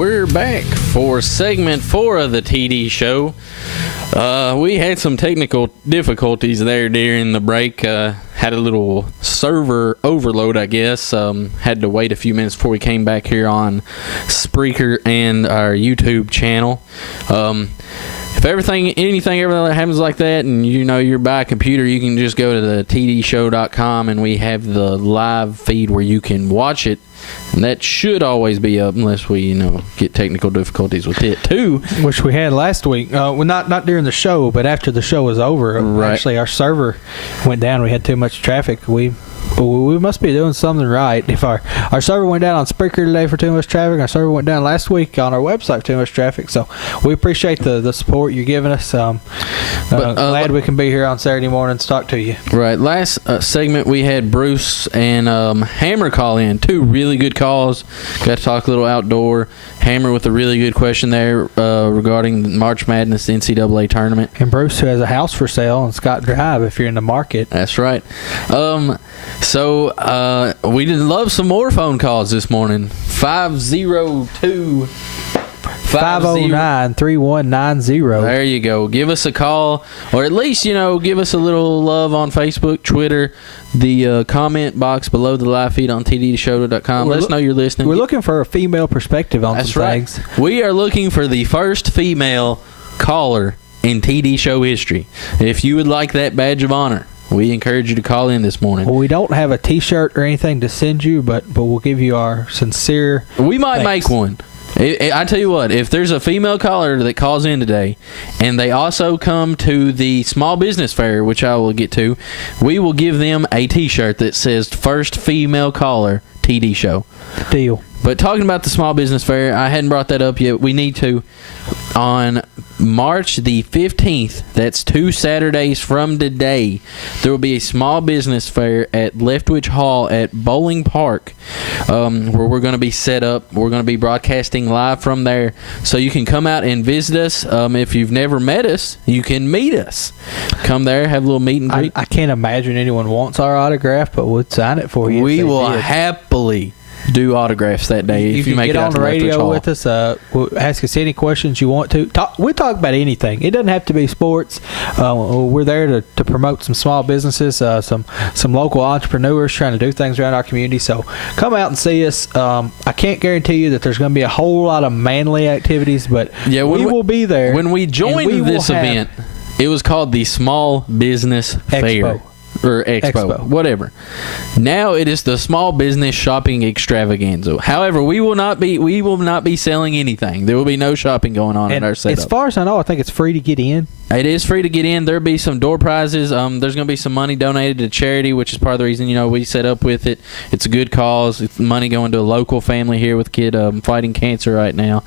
We're back for segment 4 of the TD show. We had some technical difficulties there during the break. Had a little server overload, I guess. Had to wait a few minutes before we came back here on Spreaker and our YouTube channel. If anything ever happens like that and you know you're by a computer, you can just go to the tdshow.com and we have the live feed where you can watch it. And that should always be up unless we, get technical difficulties with it too. Which we had last week. Well, not during the show, but after the show was over. Right. Actually, our server went down. We had too much traffic. We must be doing something right. If our server went down on Spreaker today for too much traffic, our server went down last week on our website for too much traffic. So we appreciate the support you're giving us. Glad we can be here on Saturday morning to talk to you. Right. Last segment we had Bruce and Hammer call in. 2 really good calls. Got to talk a little outdoor. Hammer with a really good question there regarding the March Madness NCAA tournament. And Bruce, who has a house for sale on Scott Drive if you're in the market. That's right. So we did love some more phone calls this morning. 502 509-3190. There you go. Give us a call, or at least, give us a little love on Facebook, Twitter, the comment box below the live feed on tdshow.com. Let us know you're listening. We're looking for a female perspective on That's some right. things. We are looking for the first female caller in TD show history. If you would like that badge of honor, we encourage you to call in this morning. Well, we don't have a T-shirt or anything to send you, but we'll give you our sincere We might thanks. make one. I tell you what, if there's a female caller that calls in today, and they also come to the small business fair, which I will get to, we will give them a T-shirt that says "First Female Caller TD Show." Deal. But talking about the small business fair, I hadn't brought that up yet. We need to. On March the 15th, that's 2 Saturdays from today, there will be a small business fair at Leftwich Hall at Bowling Park, where we're going to be set up. We're going to be broadcasting live from there, so you can come out and visit us. If you've never met us, you can meet us. Come there, have a little meet and greet. I can't imagine anyone wants our autograph, but we'll sign it for you. We will happily do autographs that day if you make get it out on to the Leftwich radio Hall. with us. We'll ask us any questions you want to. We'll talk about anything. It doesn't have to be sports. We're there to promote some small businesses, some local entrepreneurs trying to do things around our community. So come out and see us. I can't guarantee you that there's going to be a whole lot of manly activities, but we will be there. When we joined this event, it was called the Small Business Fair. Or Expo, whatever. Now it is the Small Business Shopping Extravaganza. However, we will not be selling anything. There will be no shopping going on at our setup. As far as I know, I think it's free to get in. It is free to get in. There'll be some door prizes. There's going to be some money donated to charity, which is part of the reason we set up with it. It's a good cause. It's money going to a local family here with a kid fighting cancer right now.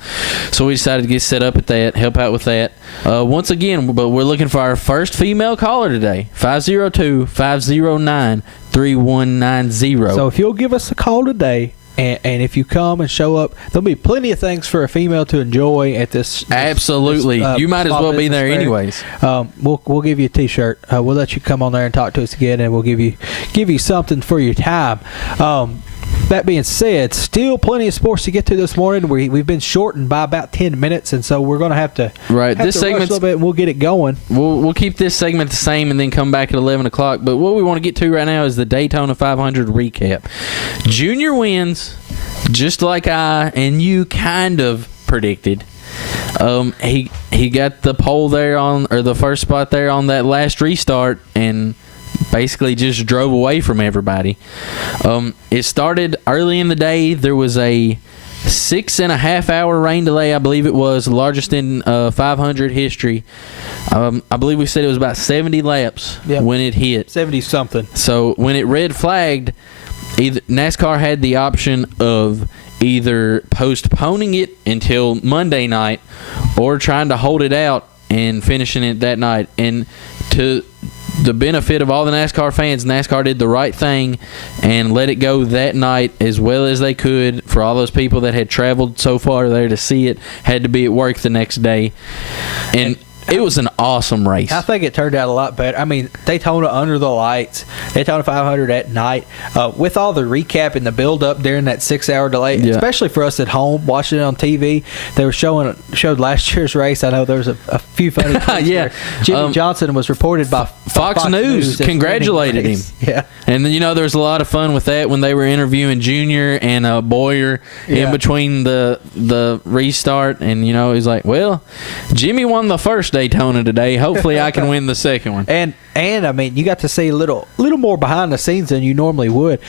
So we decided to get set up at that, help out with that. Once again, but we're looking for our first female caller today. 502-509-3190. So if you'll give us a call today, and if you come and show up, there'll be plenty of things for a female to enjoy at this. Absolutely. You might as well be there anyways. We'll give you a T-shirt. We'll let you come on there and talk to us again, and we'll give you something for your time. That being said, still plenty of sports to get to this morning. We've been shortened by about 10 minutes, and so we're going to have to this rush a little bit, and we'll get it going. We'll keep this segment the same and then come back at 11 o'clock. But what we want to get to right now is the Daytona 500 recap. Junior wins, just like I and you kind of predicted. He got the pole there or the first spot there on that last restart, and basically just drove away from everybody. It started early in the day. There was a 6.5 hour rain delay, I believe it was, the largest in 500 history. I believe we said it was about 70 laps when it hit. 70-something. So when it red flagged, NASCAR had the option of either postponing it until Monday night or trying to hold it out and finishing it that night. And to the benefit of all the NASCAR fans, NASCAR did the right thing and let it go that night as well as they could. For all those people that had traveled so far there to see it, had to be at work the next day. And It was an awesome race. I think it turned out a lot better. I mean, Daytona under the lights, Daytona 500 at night, with all the recap and the build-up during that 6-hour delay, especially for us at home watching it on TV. They were showed last year's race. I know there was a few funny things. Yeah. Jimmy Johnson was reported by Fox News congratulated him. Yeah. And there was a lot of fun with that when they were interviewing Junior and Boyer in between the restart. And, he's like, well, Jimmy won the first Daytona today. Hopefully I can win the second one. And I mean, you got to see a little more behind the scenes than you normally would.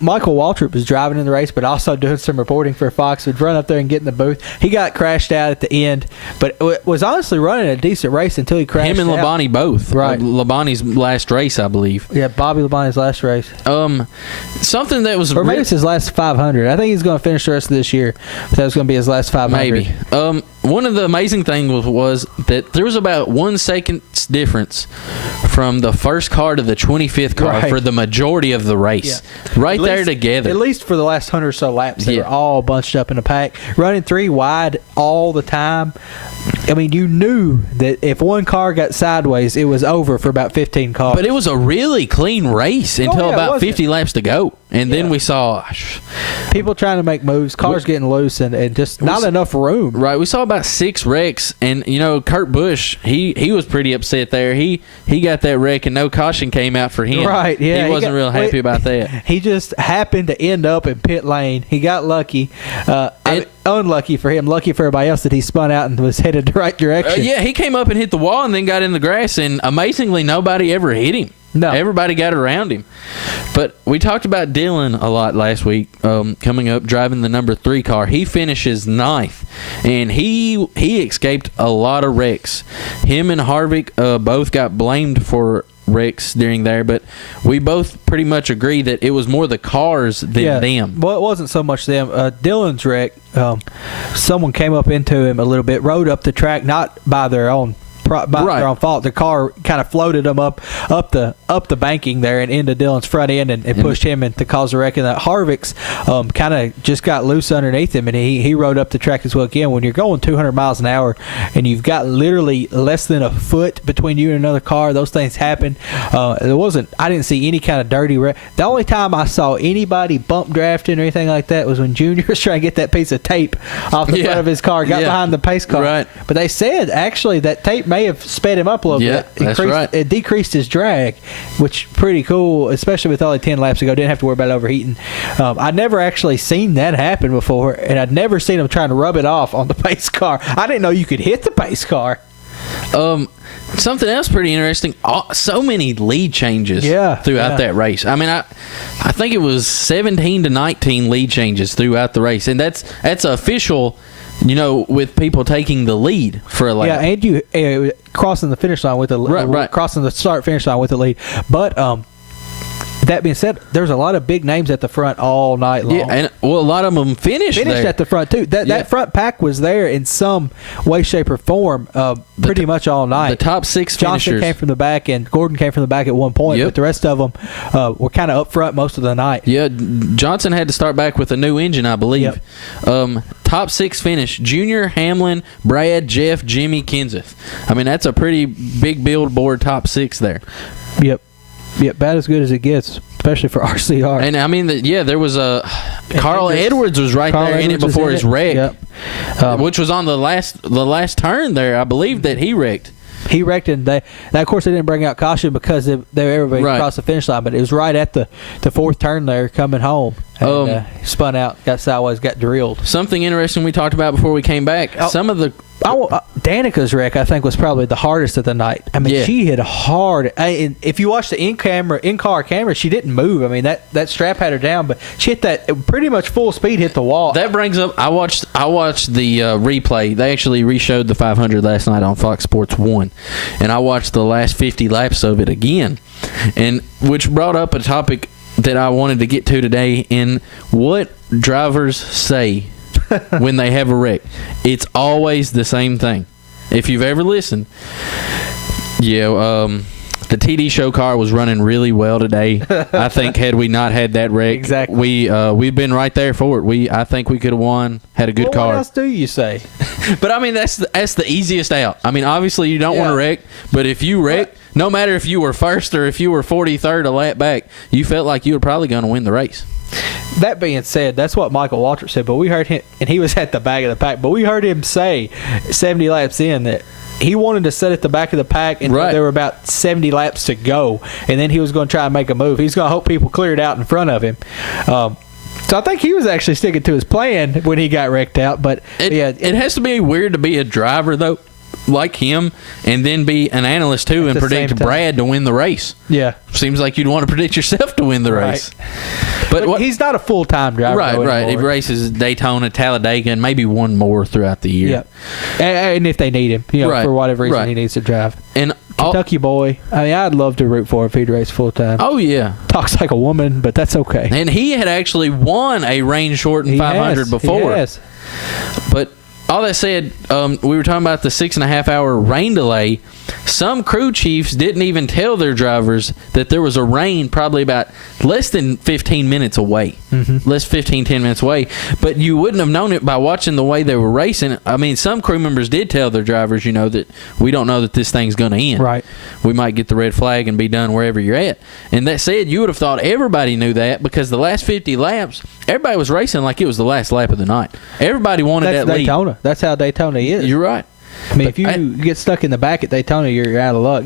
Michael Waltrip was driving in the race, but also doing some reporting for Fox. Would run up there and get in the booth. He got crashed out at the end, but was honestly running a decent race until he crashed out. Him and Labonte both. Right. Labonte's last race, I believe. Yeah, Bobby Labonte's last race. Something that was... Or maybe it's his last 500. I think he's going to finish the rest of this year. But that was going to be his last 500. Maybe. One of the amazing things was that there was about 1 second's difference from the first car to the 25th car for the majority of the race. Yeah. Right there together. At least for the last 100 or so laps, they were all bunched up in a pack, running 3 wide all the time. I mean, you knew that if one car got sideways, it was over for about 15 cars. But it was a really clean race until about 50 laps to go. And then we saw... people trying to make moves, cars getting loose, and just not enough room. Right. We saw about 6 wrecks. And, Kurt Busch, he was pretty upset there. He got that wreck, and no caution came out for him. Right, yeah. He wasn't real happy about that. He just happened to end up in pit lane. He got lucky. Unlucky for him, lucky for everybody else that he spun out and was headed the right direction. He came up and hit the wall and then got in the grass, and amazingly, nobody ever hit him. No. Everybody got around him. But we talked about Dylan a lot last week, coming up, driving the number 3 car. He finishes 9th, and he escaped a lot of wrecks. Him and Harvick both got blamed for wrecks during there, but we both pretty much agree that it was more the cars than them. Well, it wasn't so much them. Dylan's wreck, someone came up into him a little bit, rode up the track, not by their own their own fault. The car kind of floated them up the banking there and into Dylan's front end and pushed him and to cause a wreck. And that Harvick's kind of just got loose underneath him, and he rode up the track as well. Again, when you're going 200 miles an hour and you've got literally less than a foot between you and another car, those things happen. I didn't see any kind of dirty wreck. The only time I saw anybody bump drafting or anything like that was when Junior was trying to get that piece of tape off the front of his car, got behind the pace car. Right. But they said actually that tape may have sped him up a little bit. That's right. It decreased his drag, which pretty cool, especially with only 10 laps to go. Didn't have to worry about overheating. I'd never actually seen that happen before, and I'd never seen him trying to rub it off on the pace car. I didn't know you could hit the pace car. Something else pretty interesting. So many lead changes throughout that race. I mean, I think it was 17 to 19 lead changes throughout the race, and that's official. With people taking the lead for a lap. Yeah, and you crossing the finish line with crossing the start finish line with the lead. But that being said, there's a lot of big names at the front all night long. Yeah, and a lot of them finished there. At the front too. That front pack was there in some way, shape, or form pretty much all night. The top 6 finishers. Johnson came from the back, and Gordon came from the back at one point, but the rest of them were kind of up front most of the night. Yeah, Johnson had to start back with a new engine, I believe. Yep. Top 6 finish: Junior, Hamlin, Brad, Jeff, Jimmy, Kenseth. I mean, that's a pretty big billboard top 6 there. Yep. Yeah, about as good as it gets, especially for RCR. And I mean, there was Carl Edwards was right there in it before his wreck, which was on the last turn there. I believe that he wrecked. He wrecked, and now of course they didn't bring out caution because everybody crossed the finish line, but it was right at the 4th turn there coming home. And, spun out, got sideways, got drilled. Something interesting we talked about before we came back. Some of the Danica's wreck, I think, was probably the hardest of the night. I mean, she hit hard. And if you watch the in-car camera, she didn't move. I mean, that strap had her down, but she hit that pretty much full speed, hit the wall. That brings up, I watched the replay. They actually re-showed the 500 last night on Fox Sports 1, and I watched the last 50 laps of it again, and which brought up a topic that I wanted to get to today in what drivers say when they have a wreck. It's always the same thing. If you've ever listened, The TD show car was running really well today. I think had we not had that wreck, Exactly. we've been right there for it. I think we could have won. Had a good car. What else do you say? But I mean, that's the easiest out. I mean, obviously you don't want to wreck, but if you wreck, no matter if you were first or if you were 43rd a lap back, you felt like you were probably going to win the race. That being said, that's what Michael Waltrip said, but we heard him, and he was at the back of the pack, but we heard him say 70 laps in that he wanted to sit at the back of the pack, and there were about 70 laps to go, and then he was going to try and make a move. He's going to hope people cleared out in front of him. So I think he was actually sticking to his plan when he got wrecked out. But it has to be weird to be a driver, though, like him, and then be an analyst, too, and predict Brad to win the race. Yeah. Seems like you'd want to predict yourself to win the race. But he's not a full-time driver. Right. He races Daytona, Talladega, and maybe one more throughout the year. Yeah. And if they need him, for whatever reason he needs to drive. And Kentucky boy. I mean, I'd love to root for him if he'd race full-time. Oh, yeah. Talks like a woman, but that's okay. And he had actually won a rain-shortened 500 before. Yes. But all that said, we were talking about the 6.5-hour rain delay. Some crew chiefs didn't even tell their drivers that there was a rain probably about less than 15 minutes away. Mm-hmm. Less 10 minutes away. But you wouldn't have known it by watching the way they were racing. I mean, some crew members did tell their drivers, that we don't know that this thing's going to end. Right. We might get the red flag and be done wherever you're at. And that said, you would have thought everybody knew that because the last 50 laps, everybody was racing like it was the last lap of the night. Everybody wanted that lead. Daytona. That's how Daytona is. You're right. I mean, if you get stuck in the back at Daytona, you're out of luck.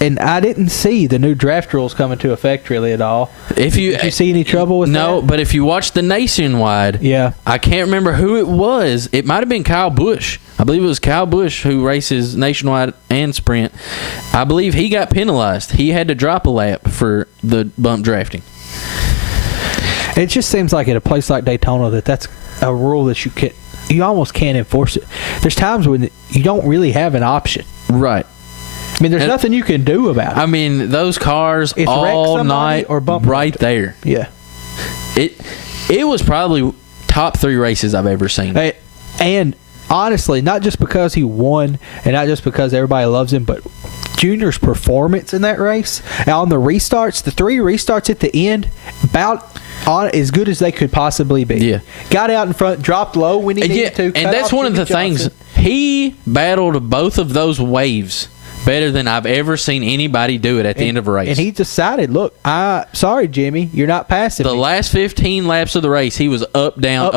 And I didn't see the new draft rules come into effect really at all. Did you see any trouble with that? No, but if you watch the Nationwide, I can't remember who it was. It might have been Kyle Busch. I believe it was Kyle Busch who races Nationwide and Sprint. I believe he got penalized. He had to drop a lap for the bump drafting. It just seems like at a place like Daytona that's a rule that you almost can't enforce it. There's times when you don't really have an option. Right. I mean, there's nothing you can do about it. I mean, those cars all night or bump right there. Yeah. It was probably top 3 races I've ever seen. And honestly, not just because he won and not just because everybody loves him, but Junior's performance in that race, on the restarts, the 3 restarts at the end, about as good as they could possibly be. Yeah. Got out in front, dropped low when he needed to. And that's one of the things. He battled both of those waves better than I've ever seen anybody do it at the end of a race. And he decided, look, sorry, Jimmy, you're not passing me. The last 15 laps of the race, he was up, down.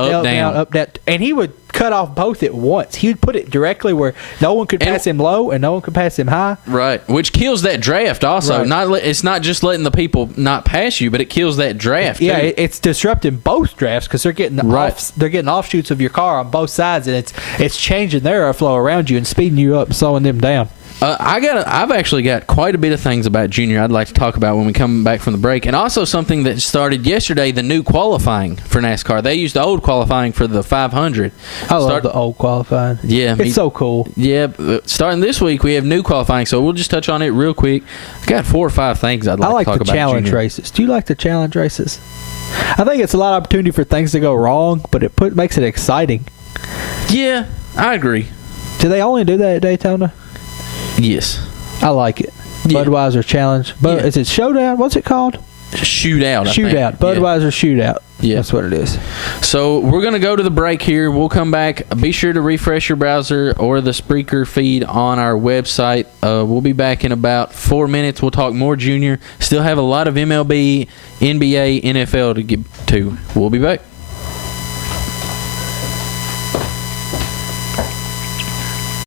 And he would cut off both at once. He would put it directly where no one could pass him low and no one could pass him high. Right, which kills that draft also. Right. It's not just letting the people not pass you, but it kills that draft. Yeah, too. It's disrupting both drafts because they're getting they're getting offshoots of your car on both sides, and it's changing their airflow around you and speeding you up and slowing them down. I've actually got quite a bit of things about Junior I'd like to talk about when we come back from the break, and also something that started yesterday, the new qualifying for NASCAR. They used the old qualifying for the 500. I love the old qualifying. Yeah. It's so cool. Yeah. Starting this week, we have new qualifying, so we'll just touch on it real quick. I've got 4 or 5 things I'd like to talk about. I like the challenge races. Do you like the challenge races? I think it's a lot of opportunity for things to go wrong, but it makes it exciting. Yeah, I agree. Do they only do that at Daytona? Yes. I like it. Yeah. Budweiser Challenge. Is it Showdown? What's it called? Shootout. Budweiser Shootout. Yeah. That's what it is. So we're going to go to the break here. We'll come back. Be sure to refresh your browser or the Spreaker feed on our website. We'll be back in about 4 minutes. We'll talk more Junior. Still have a lot of MLB, NBA, NFL to get to. We'll be back.